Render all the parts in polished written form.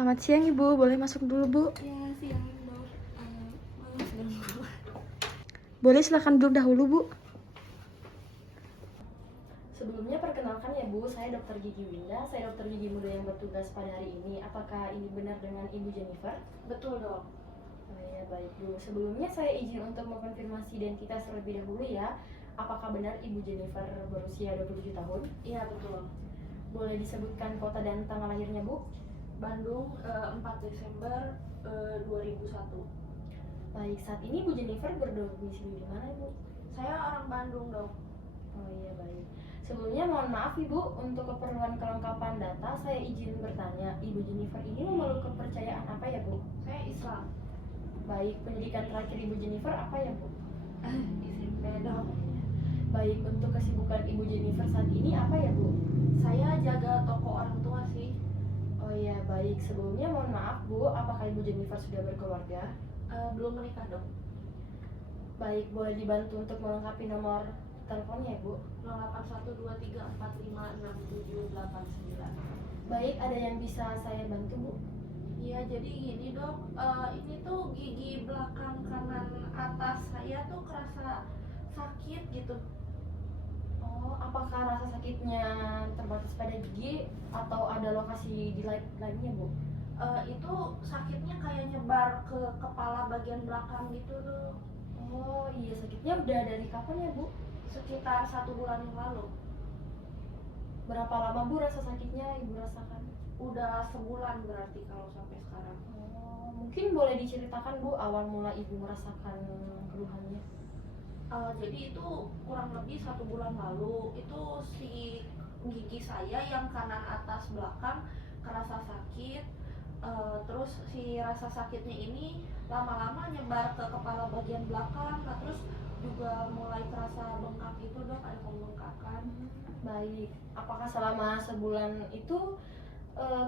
Selamat siang Ibu, boleh masuk dulu Bu? Ya, siang dok. Maaf ganggu. Boleh silakan duduk dahulu Bu. Sebelumnya perkenalkan ya Bu, saya Dr. Gigi Winda, saya dokter gigi muda yang bertugas pada hari ini. Apakah ini benar dengan Ibu Jennifer? Betul dok. Oh ya, baik Bu. Sebelumnya saya izin untuk mengkonfirmasi identitas terlebih dahulu ya. Apakah benar Ibu Jennifer berusia 27 tahun? Iya betul. Boleh disebutkan kota dan tanggal lahirnya Bu? Bandung 4 Desember 2001. Baik, saat ini Bu Jennifer berdomisili di mana Bu? Saya orang Bandung dok. Oh iya, baik. Sebelumnya mohon maaf Ibu, untuk keperluan kelengkapan data saya izin bertanya, Ibu Jennifer ini memeluk kepercayaan apa ya Bu? Saya Islam. Baik, pendidikan terakhir Ibu Jennifer apa ya Bu? SMP dok. Baik, untuk kesibukan Ibu Jennifer saat ini apa ya Bu? Saya jaga toko orang tua sih. Oh iya, baik. Sebelumnya mohon maaf Bu, apakah Ibu Jennifer sudah berkeluarga? Belum menikah dok. Baik, boleh dibantu untuk melengkapi nomor teleponnya ya Bu? 081234567789. Baik, ada yang bisa saya bantu Bu? Iya, jadi gini dok, ini tuh gigi belakang kanan atas saya tuh kerasa sakit gitu. Oh, apakah rasa sakitnya terbatas pada gigi atau ada lokasi di lainnya Bu? Itu sakitnya kayak nyebar ke kepala bagian belakang gitu tuh. Oh iya, sakitnya udah dari kapan ya Bu? Sekitar 1 bulan yang lalu. Berapa lama Bu rasa sakitnya Ibu rasakan? Udah sebulan berarti kalau sampai sekarang. Oh, mungkin boleh diceritakan Bu awal mula Ibu merasakan keluhannya? Jadi itu kurang lebih 1 bulan lalu itu si gigi saya yang kanan atas belakang kerasa sakit. Terus si rasa sakitnya ini lama-lama nyebar ke kepala bagian belakang. Nah, terus juga mulai terasa bengkak gitu dok, ada pembengkakan. Baik, apakah selama sebulan itu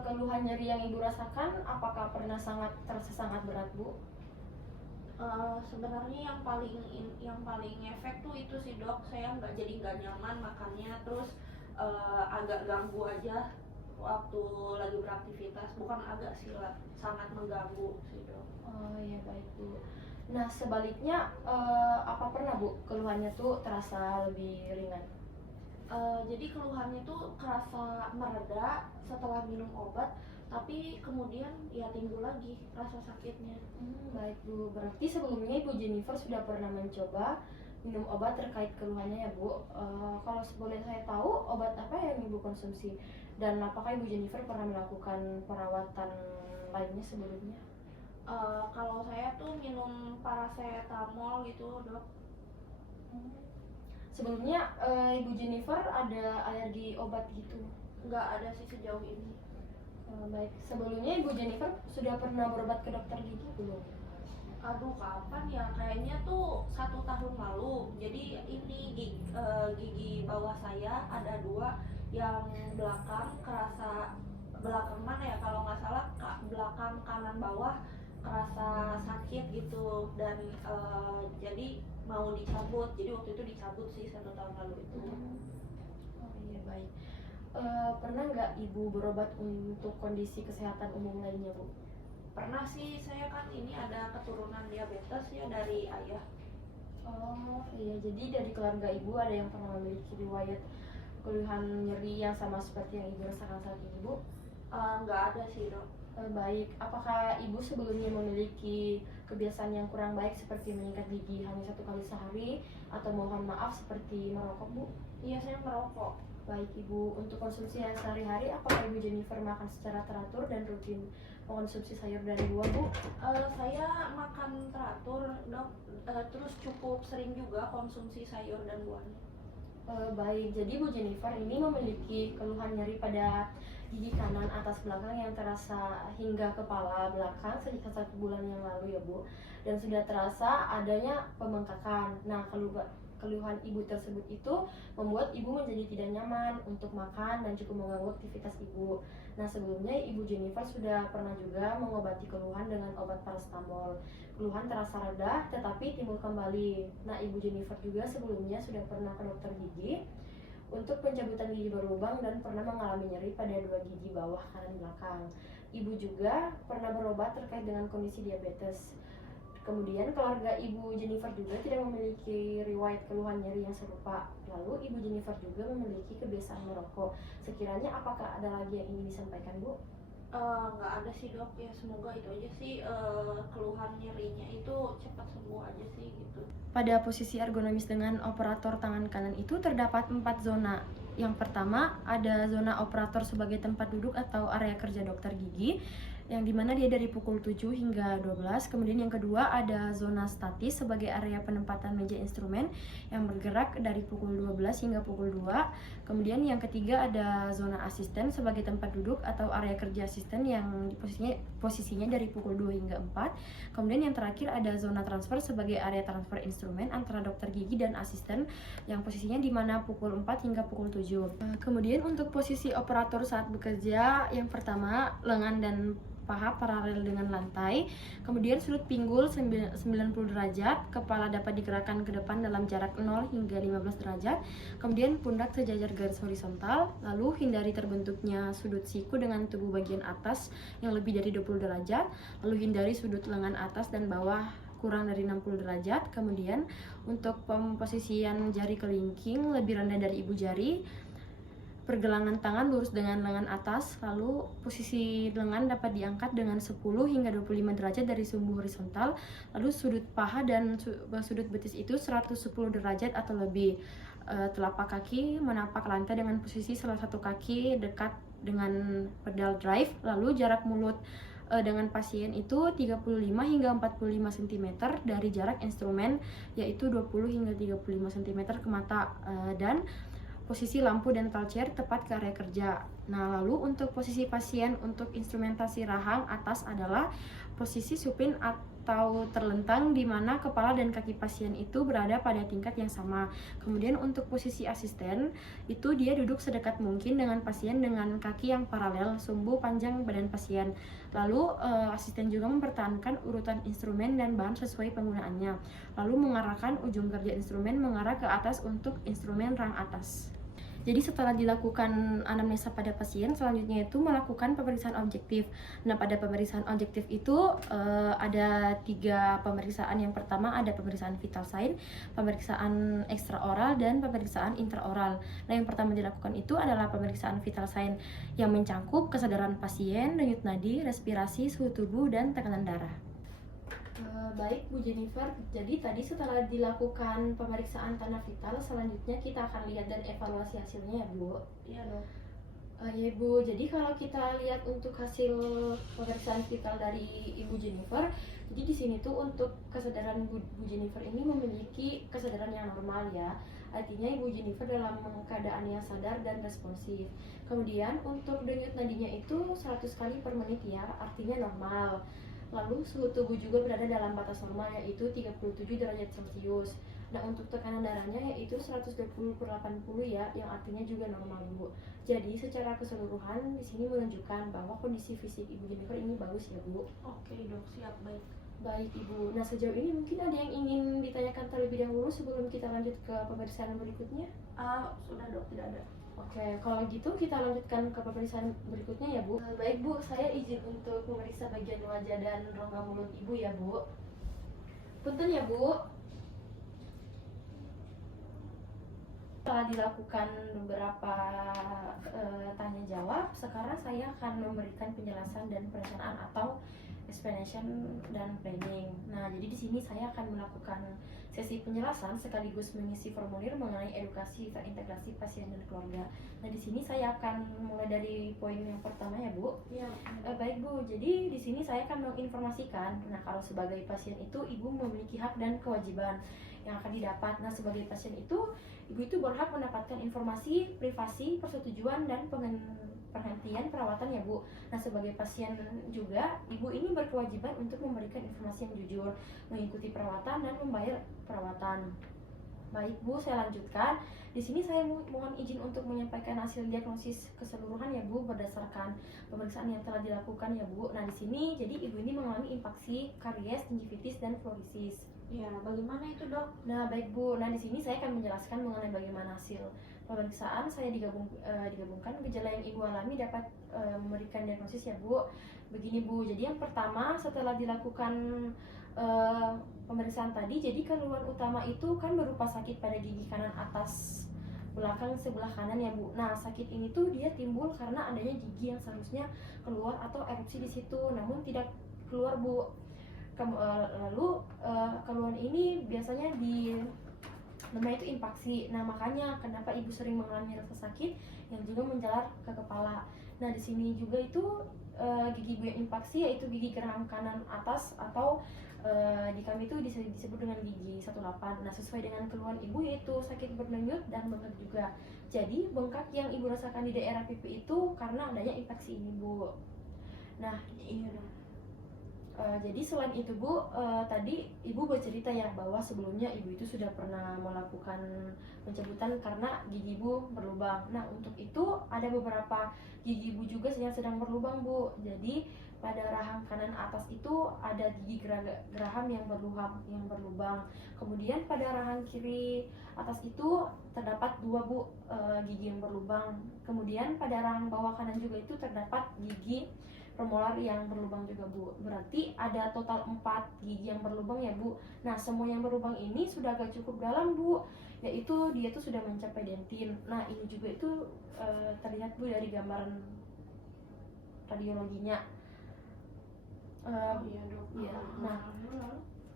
keluhan nyeri yang Ibu rasakan apakah pernah terasa sangat berat Bu? Sebenarnya yang paling efek tuh itu sih dok, saya nggak nyaman makannya, terus agak ganggu aja waktu lagi beraktivitas, bukan agak sih lah, sangat mengganggu sih dok. Oh iya, baik Bu. Nah sebaliknya apa pernah Bu keluhannya tuh terasa lebih ringan? Jadi keluhannya tuh kerasa mereda setelah minum obat, tapi kemudian ya timbul lagi rasa sakitnya. Baik Bu, berarti sebelumnya Ibu Jennifer sudah pernah mencoba minum obat terkait keluhannya ya Bu. Kalau boleh saya tahu obat apa yang Ibu konsumsi dan apakah Ibu Jennifer pernah melakukan perawatan lainnya sebelumnya? Kalau saya tuh minum paracetamol gitu dok. Sebelumnya Ibu Jennifer ada alergi obat gitu? Nggak ada sih sejauh ini. Baik, sebelumnya Ibu Jennifer sudah pernah berobat ke dokter gigi belum? Aduh kapan ya, kayaknya tuh 1 tahun lalu. Jadi ini gigi bawah saya ada 2, yang belakang kerasa, belakang mana ya kalau nggak salah belakang kanan bawah kerasa sakit gitu, dan jadi mau dicabut. Jadi waktu itu dicabut sih 1 tahun lalu itu. Oh iya, baik. Pernah nggak Ibu berobat untuk kondisi kesehatan umum lainnya Bu? Pernah sih, saya kan ini ada keturunan diabetes ya dari ayah. Oh iya, jadi dari keluarga Ibu ada yang pernah memiliki riwayat keluhan nyeri yang sama seperti yang Ibu rasakan saat ini Bu? Nggak ada sih dok. Baik, apakah Ibu sebelumnya memiliki kebiasaan yang kurang baik seperti menyikat gigi hanya 1 kali sehari atau mohon maaf seperti merokok Bu? Iya, saya merokok. Baik Ibu, untuk konsumsi yang sehari-hari apakah Ibu Jennifer makan secara teratur dan rutin mengkonsumsi sayur dan buah Bu? Saya makan teratur dok, terus cukup sering juga konsumsi sayur dan buahnya. Baik, jadi Bu Jennifer ini memiliki keluhan nyeri pada gigi kanan atas belakang yang terasa hingga kepala belakang sejak 1 bulan yang lalu ya Bu, dan sudah terasa adanya pembengkakan. Nah, keluhan Ibu tersebut itu membuat Ibu menjadi tidak nyaman untuk makan dan cukup mengganggu aktivitas Ibu. Nah, sebelumnya Ibu Jennifer sudah pernah juga mengobati keluhan dengan obat paracetamol. Keluhan terasa reda tetapi timbul kembali. Nah, Ibu Jennifer juga sebelumnya sudah pernah ke dokter gigi untuk pencabutan gigi berlubang dan pernah mengalami nyeri pada 2 gigi bawah kanan belakang. Ibu juga pernah berobat terkait dengan kondisi diabetes. Kemudian keluarga Ibu Jennifer juga tidak memiliki riwayat keluhan nyeri yang serupa. Lalu Ibu Jennifer juga memiliki kebiasaan merokok. Sekiranya apakah ada lagi yang ingin disampaikan, Bu? Nggak ada sih dok, ya semoga itu aja sih, keluhan nyerinya itu cepat sembuh aja sih gitu. Pada posisi ergonomis dengan operator tangan kanan itu terdapat 4 zona. Yang pertama ada zona operator sebagai tempat duduk atau area kerja dokter gigi, yang dimana dia dari pukul 7 hingga 12. Kemudian yang kedua ada zona statis sebagai area penempatan meja instrumen yang bergerak dari pukul 12 hingga pukul 2. Kemudian yang ketiga ada zona asisten sebagai tempat duduk atau area kerja asisten yang posisinya dari pukul 2 hingga 4. Kemudian yang terakhir ada zona transfer sebagai area transfer instrumen antara dokter gigi dan asisten yang posisinya di mana pukul 4 hingga pukul 7. Kemudian untuk posisi operator saat bekerja, yang pertama lengan dan paha paralel dengan lantai, kemudian sudut pinggul 90 derajat, kepala dapat digerakkan ke depan dalam jarak 0 hingga 15 derajat, kemudian pundak sejajar garis horizontal, lalu hindari terbentuknya sudut siku dengan tubuh bagian atas yang lebih dari 20 derajat, lalu hindari sudut lengan atas dan bawah kurang dari 60 derajat. Kemudian untuk pemposisian jari kelingking lebih rendah dari ibu jari, pergelangan tangan lurus dengan lengan atas, lalu posisi lengan dapat diangkat dengan 10 hingga 25 derajat dari sumbu horizontal, lalu sudut paha dan sudut betis itu 110 derajat atau lebih. Telapak kaki menapak lantai dengan posisi salah satu kaki dekat dengan pedal drive, lalu jarak mulut dengan pasien itu 35 hingga 45 cm dari jarak instrumen, yaitu 20 hingga 35 cm ke mata, dan posisi lampu dental chair tepat ke area kerja. Nah, lalu untuk posisi pasien untuk instrumentasi rahang atas adalah posisi supin atau terlentang di mana kepala dan kaki pasien itu berada pada tingkat yang sama. Kemudian untuk posisi asisten itu dia duduk sedekat mungkin dengan pasien dengan kaki yang paralel sumbu panjang badan pasien. Lalu asisten juga mempertahankan urutan instrumen dan bahan sesuai penggunaannya. Lalu mengarahkan ujung kerja instrumen mengarah ke atas untuk instrumen rang atas. Jadi setelah dilakukan anamnesa pada pasien, selanjutnya itu melakukan pemeriksaan objektif. Nah, pada pemeriksaan objektif itu ada 3 pemeriksaan. Yang pertama ada pemeriksaan vital sign, pemeriksaan ekstraoral, dan pemeriksaan intraoral. Nah, yang pertama dilakukan itu adalah pemeriksaan vital sign yang mencangkup kesadaran pasien, denyut nadi, respirasi, suhu tubuh, dan tekanan darah. Baik Bu Jennifer, jadi tadi setelah dilakukan pemeriksaan tanda vital, selanjutnya kita akan lihat dan evaluasi hasilnya ya Bu. Iya dok. Ya Bu, jadi kalau kita lihat untuk hasil pemeriksaan vital dari Ibu Jennifer, jadi di sini tuh untuk kesadaran Bu Jennifer ini memiliki kesadaran yang normal ya. Artinya Ibu Jennifer dalam keadaan yang sadar dan responsif. Kemudian untuk denyut nadinya itu 100 kali per menit ya, artinya normal. Lalu suhu tubuh juga berada dalam batas normal, yaitu 37 derajat Celcius. Nah, untuk tekanan darahnya yaitu 120/80 ya, yang artinya juga normal Bu. Jadi secara keseluruhan di sini menunjukkan bahwa kondisi fisik Ibu Jennifer ini bagus ya Bu. Oke dok, siap, baik. Baik Ibu. Nah, sejauh ini mungkin ada yang ingin ditanyakan terlebih dahulu sebelum kita lanjut ke pemeriksaan berikutnya? Sudah dok, tidak ada. Oke, kalau gitu kita lanjutkan ke pemeriksaan berikutnya ya Bu. Baik Bu, saya izin untuk memeriksa bagian wajah dan rongga mulut Ibu ya Bu. Punten ya Bu. Setelah dilakukan beberapa tanya jawab, sekarang saya akan memberikan penjelasan dan perencanaan atau explanation dan planning. Nah, jadi di sini saya akan melakukan sesi penjelasan sekaligus mengisi formulir mengenai edukasi terintegrasi pasien dan keluarga. Nah, di sini saya akan mulai dari poin yang pertama ya Bu. Iya. Baik Bu, jadi di sini saya akan menginformasikan. Nah, kalau sebagai pasien itu Ibu memiliki hak dan kewajiban yang akan didapat. Nah, sebagai pasien itu Ibu itu berhak mendapatkan informasi, privasi, persetujuan, dan perhentian perawatan ya Bu. Nah, sebagai pasien juga Ibu ini berkewajiban untuk memberikan informasi yang jujur, mengikuti perawatan, dan membayar perawatan. Baik Bu, saya lanjutkan. Di sini saya mohon izin untuk menyampaikan hasil diagnosis keseluruhan ya Bu berdasarkan pemeriksaan yang telah dilakukan ya Bu. Nah, di sini jadi Ibu ini mengalami infaksi, karies, gingivitis, dan fluorisis. Ya, bagaimana itu dok? Nah, baik Bu. Nah, di sini saya akan menjelaskan mengenai bagaimana hasil pemeriksaan saya digabungkan gejala yang ibu alami dapat memberikan diagnosis ya Bu. Begini Bu, jadi yang pertama setelah dilakukan pemeriksaan tadi, jadi keluhan utama itu kan berupa sakit pada gigi kanan atas belakang sebelah kanan ya Bu. Nah, sakit ini tuh dia timbul karena adanya gigi yang seharusnya keluar atau erupsi di situ, namun tidak keluar Bu. Lalu keluhan ini biasanya namanya itu impaksi. Nah, makanya kenapa ibu sering mengalami rasa sakit yang juga menjalar ke kepala. Nah, di sini juga itu gigi ibu yang impaksi yaitu gigi geraham kanan atas atau di kami itu disebut dengan gigi 18. Nah, sesuai dengan keluhan ibu yaitu sakit berdenyut dan bengkak juga. Jadi, bengkak yang ibu rasakan di daerah pipi itu karena adanya infeksi ini, Bu. Nah, Iya dok. jadi selain itu Bu, tadi ibu bercerita ya bahwa sebelumnya ibu itu sudah pernah melakukan pencabutan karena gigi ibu berlubang. Nah, untuk itu ada beberapa gigi ibu juga yang sedang berlubang Bu. Jadi pada rahang kanan atas itu ada gigi geraham yang berlubang. Kemudian pada rahang kiri atas itu terdapat 2 Bu, gigi yang berlubang. Kemudian pada rahang bawah kanan juga itu terdapat gigi premolar yang berlubang juga Bu. Berarti ada total 4 gigi yang berlubang ya Bu. Nah, semua yang berlubang ini sudah agak cukup dalam Bu, yaitu dia tuh sudah mencapai dentin. Nah, ini juga itu terlihat Bu dari gambaran radiologinya. Iya dok. Iya. Nah,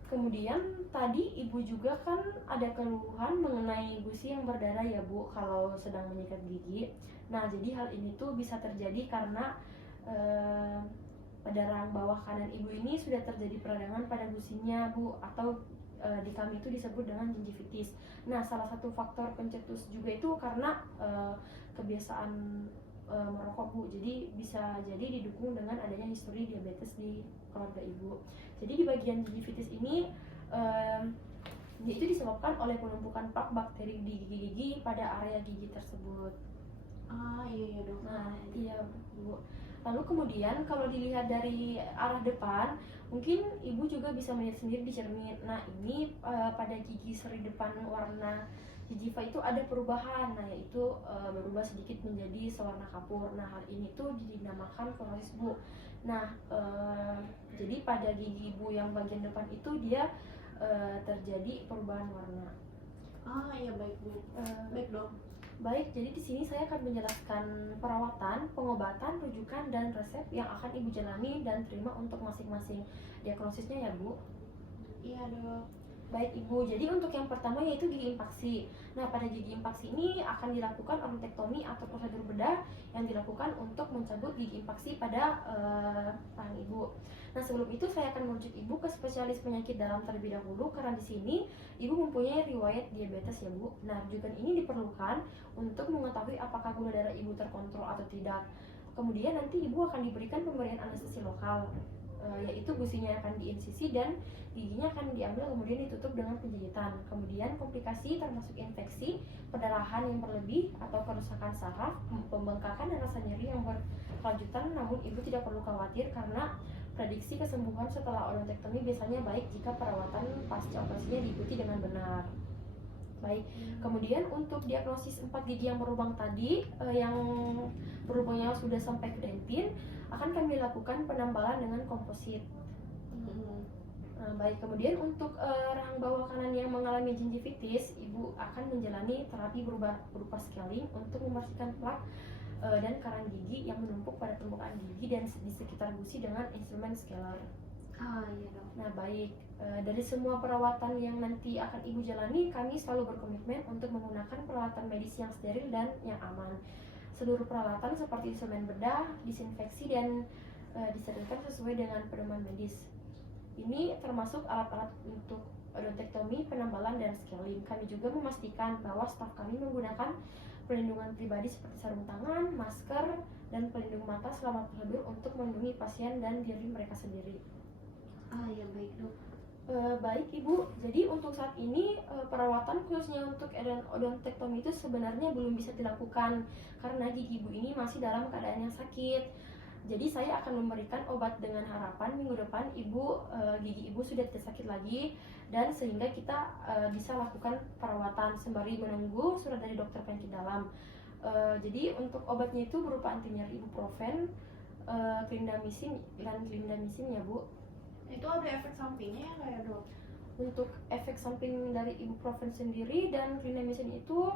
kemudian tadi ibu juga kan ada keluhan mengenai gusi yang berdarah ya Bu kalau sedang menyikat gigi. Nah, jadi hal ini tuh bisa terjadi karena pada rahang bawah kanan ibu ini sudah terjadi peradangan pada gusinya Bu, atau di kami itu disebut dengan gingivitis. Nah, salah satu faktor pencetus juga itu karena kebiasaan merokok Bu. Jadi bisa jadi didukung dengan adanya histori diabetes di keluarga ibu. Jadi di bagian gingivitis ini itu disebabkan oleh penumpukan plak bakteri di gigi-gigi pada area gigi tersebut. Iya dok. Nah, iya Bu. Lalu kemudian kalau dilihat dari arah depan, mungkin ibu juga bisa melihat sendiri di cermin. Nah, ini pada gigi seri depan warna gingiva itu ada perubahan, nah yaitu berubah sedikit menjadi sewarna kapur. Nah, hal ini tuh dinamakan fluorosis Bu. Nah, jadi pada gigi ibu yang bagian depan itu dia terjadi perubahan warna. Iya baik Bu. Baik dok. Baik, jadi di sini saya akan menjelaskan perawatan, pengobatan, rujukan, dan resep yang akan ibu jalani dan terima untuk masing-masing diagnosisnya ya Bu. Iya dok. Baik Ibu, jadi untuk yang pertama yaitu gigi impaksi. Nah, pada gigi impaksi ini akan dilakukan odontectomy atau prosedur bedah yang dilakukan untuk mencabut gigi impaksi pada rahang Ibu. Nah, sebelum itu saya akan merujuk Ibu ke spesialis penyakit dalam terlebih dahulu karena di sini Ibu mempunyai riwayat diabetes ya Bu. Nah, rujukan ini diperlukan untuk mengetahui apakah gula darah Ibu terkontrol atau tidak. Kemudian nanti Ibu akan diberikan pemberian anestesi lokal, yaitu gusinya akan diinsisi dan giginya akan diambil kemudian ditutup dengan penjahitan. Kemudian komplikasi termasuk infeksi, perdarahan yang berlebih atau kerusakan saraf, pembengkakan dan rasa nyeri yang berkelanjutan. Namun ibu tidak perlu khawatir karena prediksi kesembuhan setelah odontektomi biasanya baik jika perawatan pasca operasinya diikuti dengan benar. Baik, kemudian untuk diagnosis 4 gigi yang berlubang tadi, yang berlubangnya sudah sampai ke dentin, akan kami lakukan penambalan dengan komposit. Nah, baik, kemudian untuk rahang bawah kanan yang mengalami gingivitis, ibu akan menjalani terapi berupa scaling untuk membersihkan plak dan karang gigi yang menumpuk pada permukaan gigi dan di sekitar gusi dengan instrumen scaler. Iya dok. Nah, baik, dari semua perawatan yang nanti akan ibu jalani, kami selalu berkomitmen untuk menggunakan peralatan medis yang steril dan yang aman. Seluruh peralatan seperti instrumen bedah, disinfeksi, dan disterilkan sesuai dengan pedoman medis. Ini termasuk alat-alat untuk odontektomi, penambalan, dan scaling. Kami juga memastikan bahwa staf kami menggunakan perlindungan pribadi seperti sarung tangan, masker, dan pelindung mata selama prosedur untuk melindungi pasien dan diri mereka sendiri. Iya baik dok. Baik Ibu, jadi untuk saat ini perawatan khususnya untuk odontektomi itu sebenarnya belum bisa dilakukan karena gigi Ibu ini masih dalam keadaan yang sakit. Jadi saya akan memberikan obat dengan harapan minggu depan gigi ibu sudah tidak sakit lagi, dan sehingga kita bisa lakukan perawatan sembari menunggu surat dari dokter penyakit dalam. Jadi untuk obatnya itu berupa anti nyeri ibuprofen, clindamycin dan clindamycin ya Bu. Itu ada efek sampingnya ya nggak ya dok? Untuk efek samping dari ibuprofen sendiri dan clindamycin itu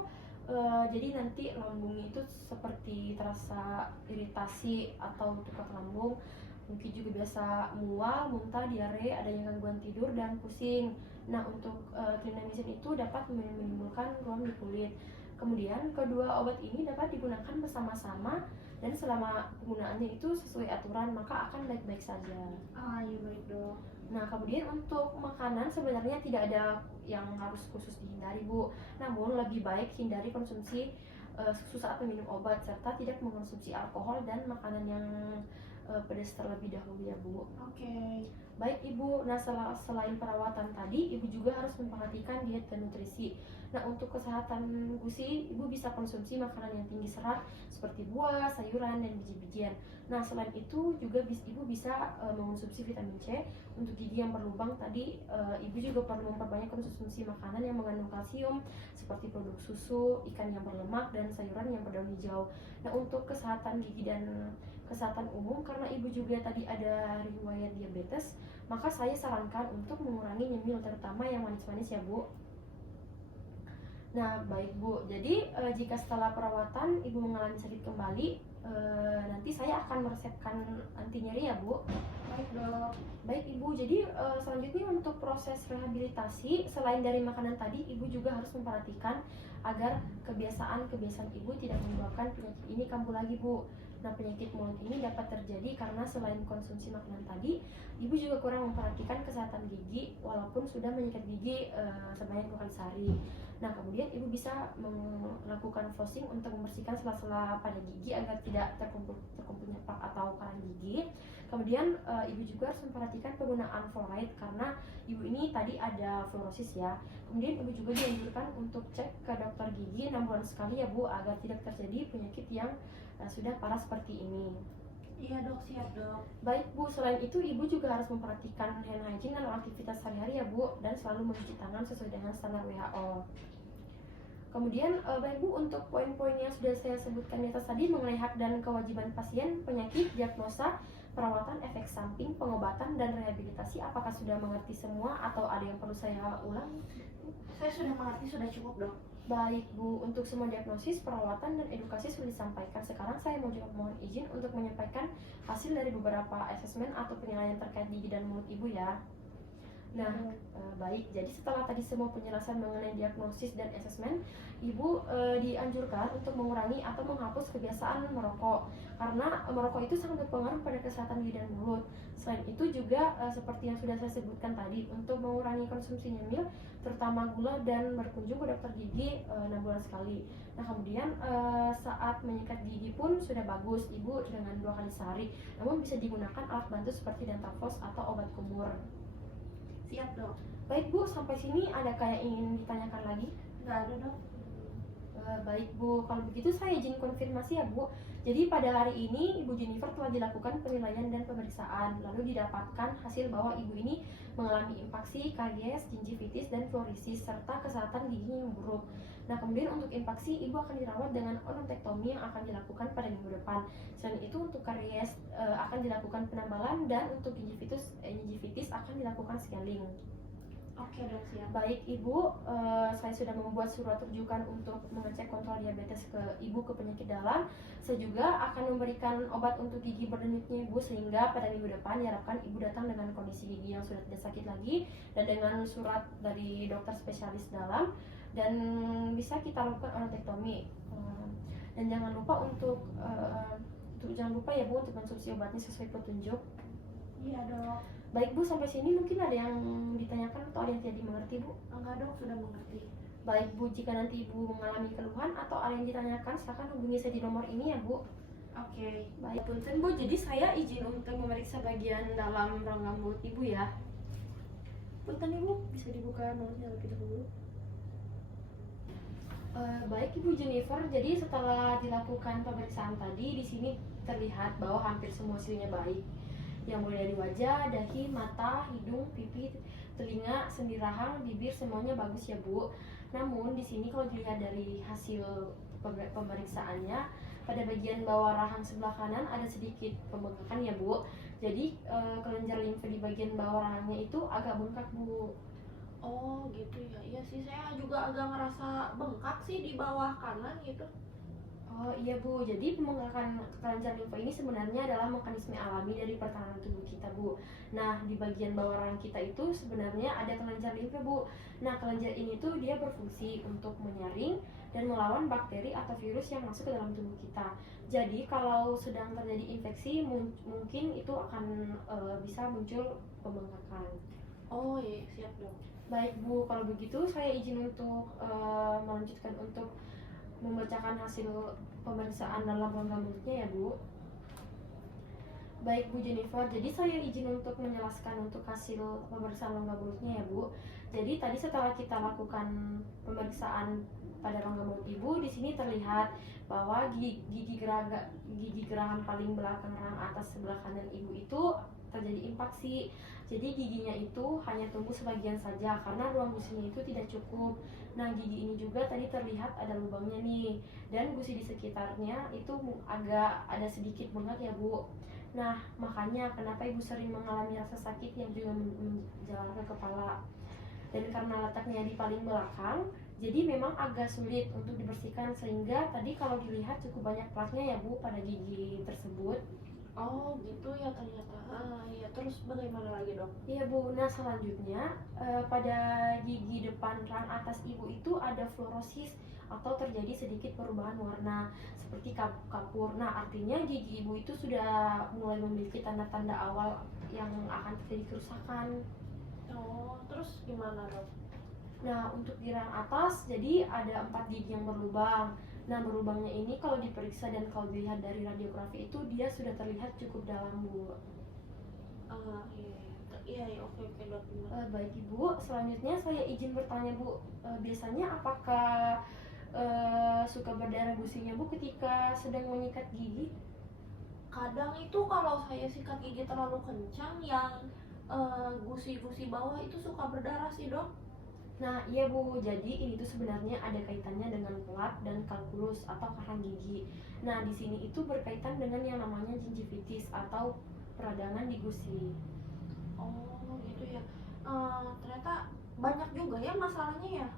jadi nanti lambungnya itu seperti terasa iritasi atau tukar lambung, mungkin juga biasa mual, muntah, diare, adanya gangguan tidur dan pusing. Nah untuk clindamycin itu dapat menimbulkan ruam di kulit. Kemudian kedua obat ini dapat digunakan bersama-sama dan selama penggunaannya itu sesuai aturan maka akan baik-baik saja. Ah iya baik dok. Nah, kemudian untuk makanan sebenarnya tidak ada yang harus khusus dihindari, Bu. Namun lebih baik hindari konsumsi susu saat meminum obat serta tidak mengkonsumsi alkohol dan makanan yang pedas terlebih dahulu ya, Bu. Oke. Baik Ibu, nah selain perawatan tadi, Ibu juga harus memperhatikan diet dan nutrisi. Nah untuk kesehatan gusi, Ibu bisa konsumsi makanan yang tinggi serat seperti buah, sayuran, dan biji-bijian. Nah selain itu juga Ibu bisa mengonsumsi vitamin C. Untuk gigi yang berlubang tadi, Ibu juga perlu memperbanyak konsumsi makanan yang mengandung kalsium seperti produk susu, ikan yang berlemak, dan sayuran yang berdaun hijau. Nah untuk kesehatan gigi dan kesehatan umum, karena Ibu juga tadi ada riwayat diabetes, maka saya sarankan untuk mengurangi nyemil terutama yang manis-manis ya Bu. Nah baik Bu, jadi jika setelah perawatan Ibu mengalami sakit kembali, nanti saya akan meresepkan anti nyeri ya Bu. Baik dok. Baik Ibu, jadi selanjutnya untuk proses rehabilitasi, selain dari makanan tadi, Ibu juga harus memperhatikan agar kebiasaan-kebiasaan Ibu tidak menyebabkan penyakit ini kambuh lagi Bu. Nah penyakit mulut ini dapat terjadi karena selain konsumsi makanan tadi, Ibu juga kurang memperhatikan kesehatan gigi walaupun sudah menyikat gigi sebanyak 2 kali sehari. Nah kemudian Ibu bisa melakukan flossing untuk membersihkan sela-sela pada gigi agar tidak terkumpulnya plak atau karang gigi. Kemudian Ibu juga harus memperhatikan penggunaan fluoride karena Ibu ini tadi ada fluorosis ya. Kemudian Ibu juga dianjurkan untuk cek ke dokter gigi 6 bulan sekali ya Bu, agar tidak terjadi penyakit yang sudah parah seperti ini. Iya dok, siap dok. Baik Bu, selain itu Ibu juga harus memperhatikan hand hygiene dalam aktivitas sehari-hari ya Bu, dan selalu mencuci tangan sesuai dengan standar WHO. Kemudian baik Bu, untuk poin-poin yang sudah saya sebutkan di atas tadi mengenai hak dan kewajiban pasien, penyakit, diagnosa, perawatan, efek samping, pengobatan, dan rehabilitasi, apakah sudah mengerti semua atau ada yang perlu saya ulang? Saya sudah mengerti, sudah cukup dok. Baik Bu, untuk semua diagnosis, perawatan, dan edukasi sudah disampaikan. Sekarang saya mohon izin untuk menyampaikan hasil dari beberapa asesmen atau penilaian terkait gigi dan mulut Ibu ya. Nah, baik. Jadi setelah tadi semua penjelasan mengenai diagnosis dan asesmen, Ibu dianjurkan untuk mengurangi atau menghapus kebiasaan merokok karena merokok itu sangat berpengaruh pada kesehatan gigi dan mulut. Selain itu juga seperti yang sudah saya sebutkan tadi, untuk mengurangi konsumsi nyemil, terutama gula, dan berkunjung ke dokter gigi 6 bulan sekali. Nah kemudian saat menyikat gigi pun sudah bagus Ibu dengan 2 kali sehari. Namun bisa digunakan alat bantu seperti dental floss atau obat kumur. Siap dok. Baik Bu, sampai sini adakah yang ingin ditanyakan lagi? Nggak ada dok. Baik Bu, kalau begitu saya izin konfirmasi ya Bu. Jadi pada hari ini Ibu Jennifer telah dilakukan penilaian dan pemeriksaan, lalu didapatkan hasil bahwa Ibu ini mengalami infaksi, karies, gingivitis, dan fluorisis, serta kesehatan giginya yang buruk. Nah kemudian untuk infaksi Ibu akan dirawat dengan odontektomi yang akan dilakukan pada minggu depan. Selain itu untuk karies akan dilakukan penambalan, dan untuk gingivitis akan dilakukan scaling. Oke dok, siap. Baik Ibu, saya sudah membuat surat rujukan untuk mengecek kontrol diabetes ke Ibu ke penyakit dalam. Saya juga akan memberikan obat untuk gigi berdenyutnya Ibu, sehingga pada minggu depan diharapkan Ibu datang dengan kondisi gigi yang sudah tidak sakit lagi dan dengan surat dari dokter spesialis dalam, dan bisa kita lakukan odontektomi. Dan jangan lupa jangan lupa ya Bu untuk konsumsi obatnya sesuai petunjuk. Iya dok. Baik Bu, sampai sini mungkin ada yang ditanyakan atau ada yang tidak dimengerti Bu? Enggak dok, sudah mengerti. Baik Bu, jika nanti Ibu mengalami keluhan atau ada yang ditanyakan, silakan hubungi saya di nomor ini ya Bu. Oke. Baik punten Bu, jadi saya izin untuk memeriksa bagian dalam rongga mulut Ibu ya. Punten Ibu, bisa dibuka mulutnya lebih dahulu. Baik Ibu Jennifer, jadi setelah dilakukan pemeriksaan tadi, di sini terlihat bahwa hampir semua hasilnya baik. Yang mulai dari wajah, dahi, mata, hidung, pipi, telinga, sendi rahang, bibir semuanya bagus ya Bu. Namun di sini kalau dilihat dari hasil pemeriksaannya, pada bagian bawah rahang sebelah kanan ada sedikit pembengkakan ya Bu. Jadi kelenjar limfa di bagian bawah rahangnya itu agak bengkak Bu. Oh gitu ya, iya sih saya juga agak ngerasa bengkak sih di bawah kanan gitu. Oh iya Bu, jadi pembengkakan kelenjar limfa ini sebenarnya adalah mekanisme alami dari pertahanan tubuh kita Bu. Nah di bagian bawah rahang kita itu sebenarnya ada kelenjar limfa Bu. Nah kelenjar ini tuh dia berfungsi untuk menyaring dan melawan bakteri atau virus yang masuk ke dalam tubuh kita. Jadi kalau sedang terjadi infeksi mungkin itu akan bisa muncul pembengkakan. Oh iya, siap dong. Baik Bu, kalau begitu saya izin untuk melanjutkan untuk membacakan hasil pemeriksaan dalam rongga mulutnya ya Bu. Baik Bu Jennifer, jadi saya izin untuk menjelaskan untuk hasil pemeriksaan rongga mulutnya ya Bu. Jadi tadi setelah kita lakukan pemeriksaan pada rongga mulut Ibu, di sini terlihat bahwa gigi geraham paling belakang rahang atas sebelah kanan Ibu itu terjadi impaksi. Jadi giginya itu hanya tumbuh sebagian saja karena ruang gusinya itu tidak cukup. Nah gigi ini juga tadi terlihat ada lubangnya nih, dan gusi di sekitarnya itu agak ada sedikit bengkak ya Bu. Nah makanya kenapa Ibu sering mengalami rasa sakit yang juga menjalar ke kepala. Dan karena letaknya di paling belakang, jadi memang agak sulit untuk dibersihkan, sehingga tadi kalau dilihat cukup banyak plaknya ya Bu pada gigi tersebut. Oh gitu ya ternyata. Iya, terus bagaimana lagi dok? Iya Bu, nah selanjutnya pada gigi depan rahang atas Ibu itu ada fluorosis atau terjadi sedikit perubahan warna seperti kapur. Nah artinya gigi Ibu itu sudah mulai memiliki tanda-tanda awal yang akan terjadi kerusakan. Oh, terus gimana dok? Nah untuk di rahang atas jadi ada 4 gigi yang berlubang. Nah berlubangnya ini kalau diperiksa dan kalau dilihat dari radiografi itu dia sudah terlihat cukup dalam Bu. Iya, oke dok. Baik Ibu, selanjutnya saya izin bertanya Bu, biasanya apakah suka berdarah gusinya Bu ketika sedang menyikat gigi? Kadang itu kalau saya sikat gigi terlalu kencang, yang gusi-gusi bawah itu suka berdarah sih dok. Nah iya Bu, jadi ini tuh sebenarnya ada kaitannya dengan plak dan kalkulus atau karang gigi. Nah di sini itu berkaitan dengan yang namanya gingivitis atau peradangan di gusi. Oh gitu ya. Ternyata banyak juga ya masalahnya ya.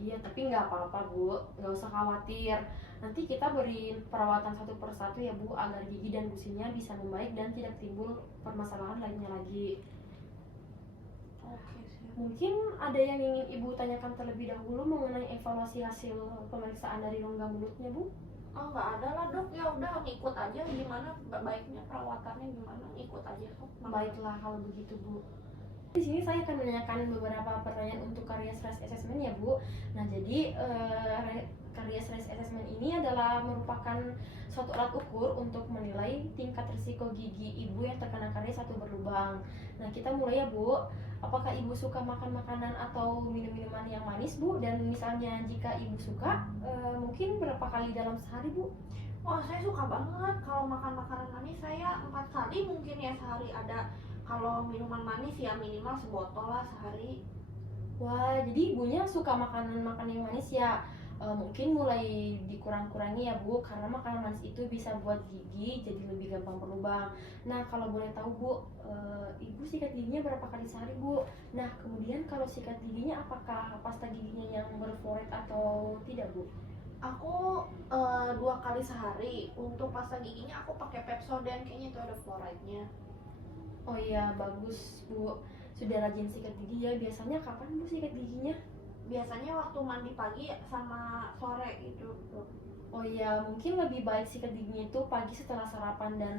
Iya, tapi nggak apa-apa Bu, nggak usah khawatir. Nanti kita beri perawatan satu persatu ya Bu, agar gigi dan gusinya bisa membaik dan tidak timbul permasalahan lainnya lagi. Oke siap. Mungkin ada yang ingin Ibu tanyakan terlebih dahulu mengenai evaluasi hasil pemeriksaan dari rongga mulutnya Bu? Oh nggak ada lah dok, ya udah ngikut aja gimana baiknya perawatannya, gimana ikut aja kok. Baiklah kalau begitu Bu. Di sini saya akan menanyakan beberapa pertanyaan untuk karya stress assessment ya Bu. Nah jadi karya stress assessment ini adalah merupakan suatu alat ukur untuk menilai tingkat risiko gigi Ibu yang terkena karies atau berlubang. Nah kita mulai ya Bu. Apakah Ibu suka makan makanan atau minum-minuman yang manis Bu? Dan misalnya jika Ibu suka, mungkin berapa kali dalam sehari Bu? Wah saya suka banget kalau makan makanan manis, saya 4 kali mungkin ya sehari ada. Kalau minuman manis ya minimal sebotol lah sehari. Wah, jadi Ibunya suka makanan-makanan yang manis ya. Mungkin mulai dikurang-kurangi ya Bu, karena makanan manis itu bisa buat gigi jadi lebih gampang berlubang. Nah, kalau boleh tahu Bu, Ibu sikat giginya berapa kali sehari Bu? Nah, kemudian kalau sikat giginya apakah pasta giginya yang berfluoride atau tidak Bu? Aku 2 kali sehari. Untuk pasta giginya aku pakai Pepsodent, kayaknya itu ada fluoride-nya. Oh iya, bagus Bu. Sudah rajin sikat gigi ya. Biasanya kapan Bu sikat giginya? Biasanya waktu mandi pagi sama sore gitu. Oh iya, mungkin lebih baik sikat giginya itu pagi setelah sarapan dan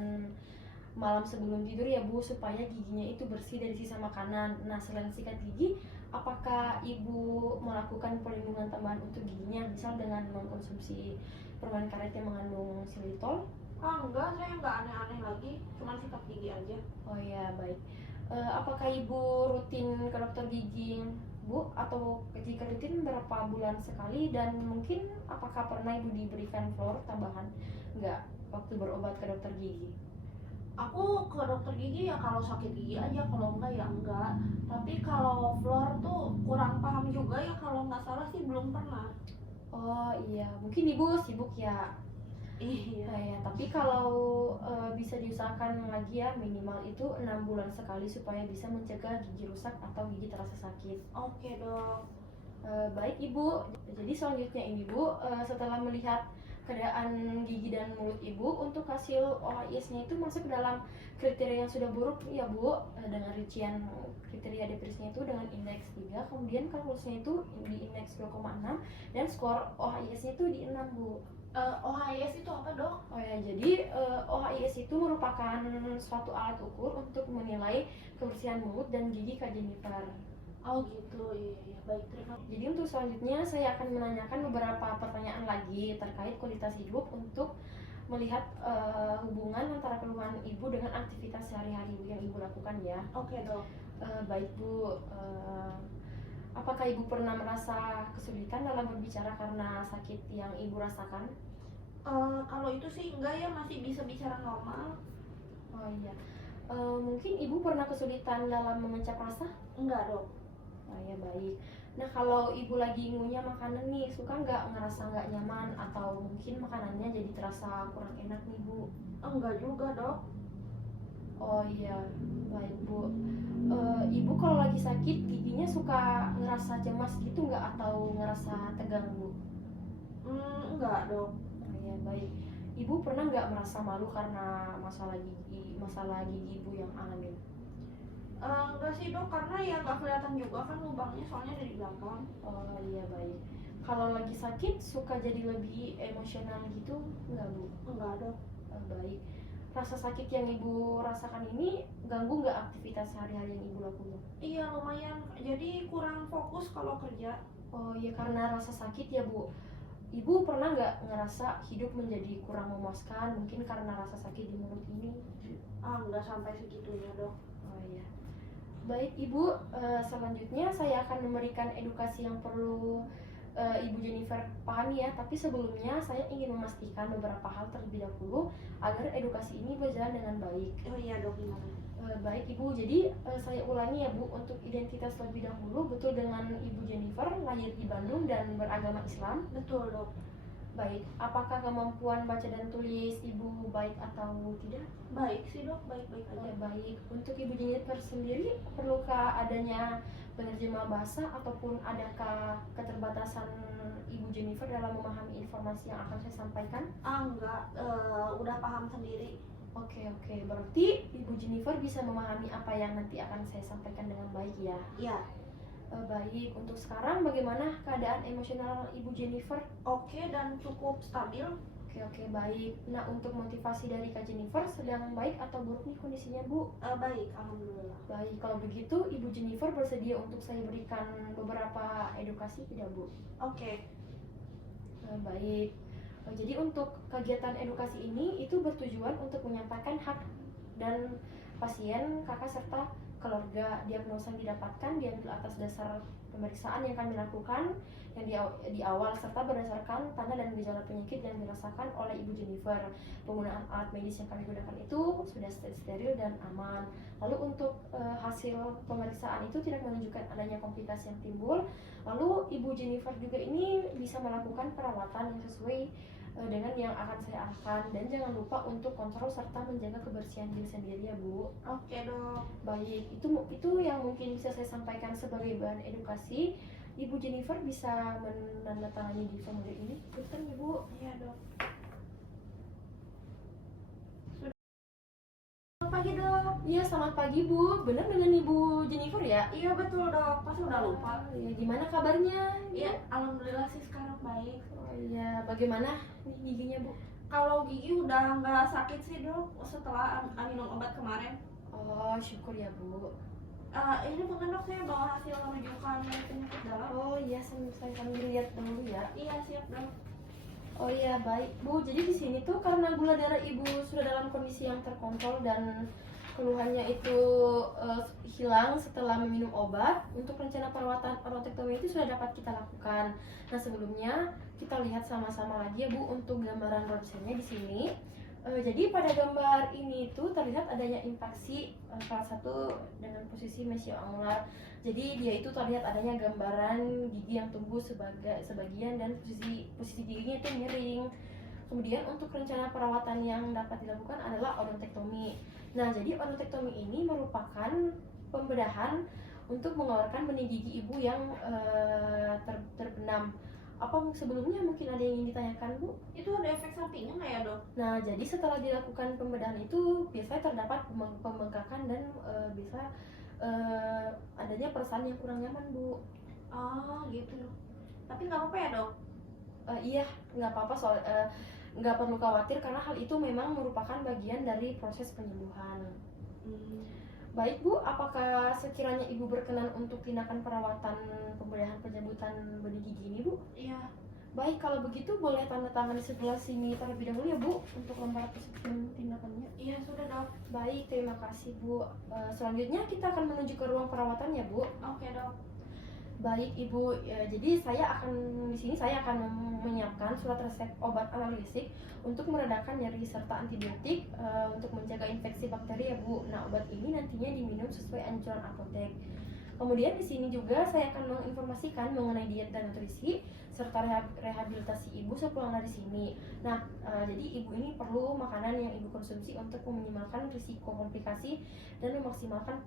malam sebelum tidur ya Bu, supaya giginya itu bersih dari sisa makanan. Nah selain sikat gigi, apakah Ibu melakukan perlindungan tambahan untuk giginya, misal dengan mengkonsumsi permen karet yang mengandung xylitol? Enggak, saya enggak aneh-aneh lagi, cuman sikat gigi aja. Oh iya, baik. Apakah Ibu rutin ke dokter gigi Bu? Atau jika rutin berapa bulan sekali? Dan mungkin apakah pernah Ibu diberikan fluor tambahan? Enggak, waktu berobat ke dokter gigi. Aku ke dokter gigi ya kalau sakit gigi aja, kalau enggak ya enggak. Tapi kalau fluor tuh kurang paham juga ya, kalau nggak salah sih belum pernah. Oh iya, mungkin Ibu sibuk ya. Iya. Nah, ya, tapi kalau bisa diusahakan lagi ya, minimal itu 6 bulan sekali supaya bisa mencegah gigi rusak atau gigi terasa sakit. Oke dok. Baik Ibu, jadi selanjutnya ini Bu, setelah melihat keadaan gigi dan mulut Ibu, untuk hasil OHIS-nya itu masuk dalam kriteria yang sudah buruk ya Bu, dengan rincian kriteria depresinya itu dengan indeks 3, kemudian kalkulusnya itu di indeks 2,6 dan skor OHIS-nya itu di 6 Bu. OHS itu apa dok? Oh ya, jadi OHIS itu merupakan suatu alat ukur untuk menilai kebersihan mulut dan gigi Kak Jennifer. Oh gitu, iya iya, baik, terima kasih. Jadi untuk selanjutnya saya akan menanyakan beberapa pertanyaan lagi terkait kualitas hidup untuk melihat hubungan antara keluhan Ibu dengan aktivitas sehari-hari yang Ibu lakukan ya. Oke dok. Baik Bu, apakah Ibu pernah merasa kesulitan dalam berbicara karena sakit yang Ibu rasakan? Kalau itu sih enggak ya, masih bisa bicara normal. Oh iya, mungkin Ibu pernah kesulitan dalam mengucap rasa? Enggak dok. Oh ya baik. Nah kalau Ibu lagi ngunyah makanan nih, suka nggak ngerasa nggak nyaman atau mungkin makanannya jadi terasa kurang enak nih Bu? Enggak juga dok. Oh iya, baik Bu. Ibu kalau lagi sakit giginya suka ngerasa cemas gitu nggak atau ngerasa tegang Bu? Enggak dok. Oh iya baik. Ibu pernah nggak merasa malu karena masalah gigi Ibu yang alami? Enggak sih dok, karena ya nggak kelihatan juga kan lubangnya, soalnya dari belakang. Oh iya baik. Kalau lagi sakit suka jadi lebih emosional gitu nggak Bu? Enggak dok. Baik. Rasa sakit yang Ibu rasakan ini ganggu nggak aktivitas sehari-hari yang Ibu lakukan? Iya lumayan, jadi kurang fokus kalau kerja. Oh iya, karena rasa sakit ya Bu. Ibu pernah nggak ngerasa hidup menjadi kurang memuaskan mungkin karena rasa sakit di mulut ini? Enggak sampai segitunya dok. Oh iya. Baik Ibu, selanjutnya saya akan memberikan edukasi yang perlu Ibu Jennifer pahami ya. Tapi sebelumnya saya ingin memastikan beberapa hal terlebih dahulu agar edukasi ini berjalan dengan baik. Oh iya dok, gimana? Baik Ibu, jadi saya ulangi ya Bu, untuk identitas terlebih dahulu, betul dengan Ibu Jennifer lahir di Bandung dan beragama Islam? Betul dok. Baik, apakah kemampuan baca dan tulis Ibu baik atau tidak? Baik sih dok, baik-baik aja. Baik, untuk Ibu Jennifer sendiri perlukah adanya penerjemah bahasa ataupun adakah keterbatasan Ibu Jennifer dalam memahami informasi yang akan saya sampaikan? Enggak, udah paham sendiri. Oke, berarti Ibu Jennifer bisa memahami apa yang nanti akan saya sampaikan dengan baik ya? Iya. Baik, untuk sekarang bagaimana keadaan emosional Ibu Jennifer? Oke dan cukup stabil. Oke, baik. Nah, untuk motivasi dari Kak Jennifer sedang baik atau buruk nih kondisinya Bu? Baik, alhamdulillah. Baik, kalau begitu Ibu Jennifer bersedia untuk saya berikan beberapa edukasi tidak Bu? Oke. Baik. Jadi untuk kegiatan edukasi ini itu bertujuan untuk menyampaikan hak dan pasien, kakak serta keluarga. Diagnosa yang didapatkan diambil atas dasar pemeriksaan yang kami lakukan yang di awal serta berdasarkan tanda dan gejala penyakit yang dirasakan oleh Ibu Jennifer. Penggunaan alat medis yang kami gunakan itu sudah steril dan aman. Lalu untuk hasil pemeriksaan itu tidak menunjukkan adanya komplikasi yang timbul. Lalu Ibu Jennifer juga ini bisa melakukan perawatan yang sesuai dengan yang akan saya arahkan, dan jangan lupa untuk kontrol serta menjaga kebersihan diri sendiri ya Bu. Oke dok. Baik, itu yang mungkin bisa saya sampaikan sebagai bahan edukasi. Ibu Jennifer bisa menandatangani di formulir ini, betul Ibu? Iya dok. Selamat pagi dok. Iya, selamat pagi Bu. Benar dengan Ibu Jennifer ya? Iya betul dok, pas udah lupa. Ya, gimana kabarnya? Iya, alhamdulillah sih sekarang baik. Oh iya, bagaimana nih giginya Bu? Kalau gigi udah nggak sakit sih dok, setelah minum obat kemarin. Oh, syukur ya Bu. Ini bukan dok, saya bawa hasil rujukan penyakit dalam. Oh iya, saya kami lihat dulu ya. Iya siap dok. Oh iya, baik Bu. Jadi di sini tuh karena gula darah Ibu sudah dalam kondisi yang terkontrol dan keluhannya itu hilang setelah meminum obat, untuk rencana perawatan orodontektomi itu sudah dapat kita lakukan. Nah, sebelumnya kita lihat sama-sama lagi ya Bu untuk gambaran ronsennya di sini. Jadi pada gambar ini tuh terlihat adanya infeksi salah satu dengan posisi mesioangular. Jadi dia itu terlihat adanya gambaran gigi yang tumbuh sebagian dan posisi giginya itu miring. Kemudian untuk rencana perawatan yang dapat dilakukan adalah odontektomi. Nah, jadi odontektomi ini merupakan pembedahan untuk mengeluarkan benih gigi ibu yang terbenam. Apa sebelumnya mungkin ada yang ingin ditanyakan, Bu? Itu ada efek sampingnya nggak ya, Dok? Nah, jadi setelah dilakukan pembedahan itu biasanya terdapat pembengkakan dan bisa adanya perasaan yang kurang nyaman, Bu. Oh, gitu. Tapi nggak apa-apa ya, Dok? Iya, nggak apa-apa soal nggak perlu khawatir karena hal itu memang merupakan bagian dari proses penyembuhan. Baik Bu, apakah sekiranya Ibu berkenan untuk tindakan perawatan pembedahan penjemputan benih gigi ini Bu? Iya. Baik, kalau begitu boleh tanda tangan di sebelah sini terlebih dahulu ya Bu untuk lembar preskripsi tindakannya. Iya, sudah, Dok. Baik, terima kasih Bu. Selanjutnya kita akan menuju ke ruang perawatan ya Bu. Oke, Dok. Baik Ibu, jadi saya akan menyiapkan surat resep obat analgesik untuk meredakan nyeri serta antibiotik untuk menjaga infeksi bakteri ya Bu. Nah, obat ini nantinya diminum sesuai anjuran apotek. Kemudian di sini juga saya akan menginformasikan mengenai diet dan nutrisi serta rehabilitasi ibu sepulang dari sini. Nah, jadi ibu ini perlu makanan yang ibu konsumsi untuk meminimalkan risiko komplikasi dan memaksimalkan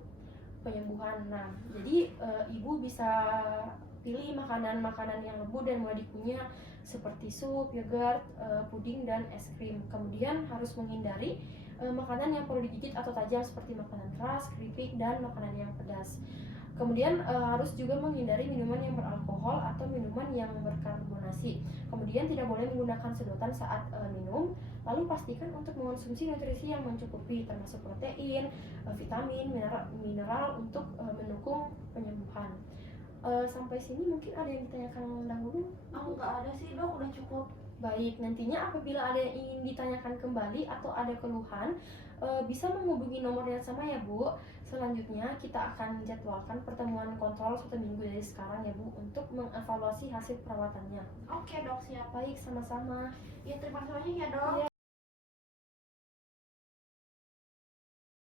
penyembuhan. Nah, jadi ibu bisa pilih makanan-makanan yang lembut dan mudah dikunyah seperti sup, yogurt, puding dan es krim. Kemudian harus menghindari makanan yang perlu digigit atau tajam seperti makanan keras, keripik dan makanan yang pedas. Kemudian harus juga menghindari minuman yang beralkohol atau minuman yang berkarbonasi. Kemudian tidak boleh menggunakan sedotan saat minum. Lalu pastikan untuk mengonsumsi nutrisi yang mencukupi termasuk protein, vitamin, mineral untuk mendukung penyembuhan. Sampai sini mungkin ada yang ditanyakan dahulu? Aku nggak ada sih, Dok. Udah cukup. Baik, nantinya apabila ada yang ingin ditanyakan kembali atau ada keluhan, bisa menghubungi nomor yang sama ya Bu. Selanjutnya kita akan jadwalkan pertemuan kontrol 1 minggu dari sekarang ya Bu untuk mengevaluasi hasil perawatannya. Oke, Dok. Siap. Baik, sama-sama. Ya, terima kasih banyak ya, Dok. Iya.